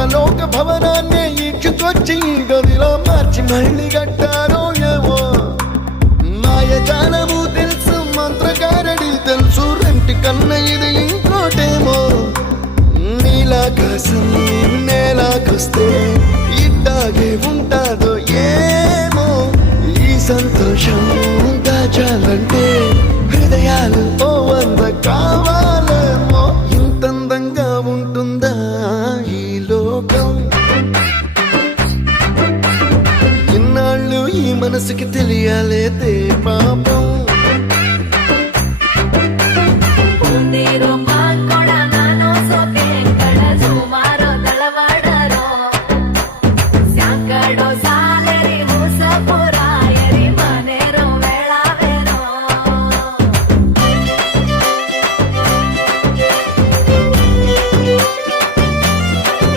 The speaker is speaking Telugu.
ఇంద్రలోక భవనాన్ని ఈడ్చుకొచ్చి గదిలో మార్చి మళ్ళీ కట్టారో ఏమో మాయజాలము తెలుసు మంత్రగారడి తెలుసు రెంటి కన్న ఇది ఇంకోటేమో నీలాకాశం నేలాకొస్తే ఇట్టాగే ఉంటాదో ఏమో ఈ సంతోషం దాచాలంటే హృదయాలు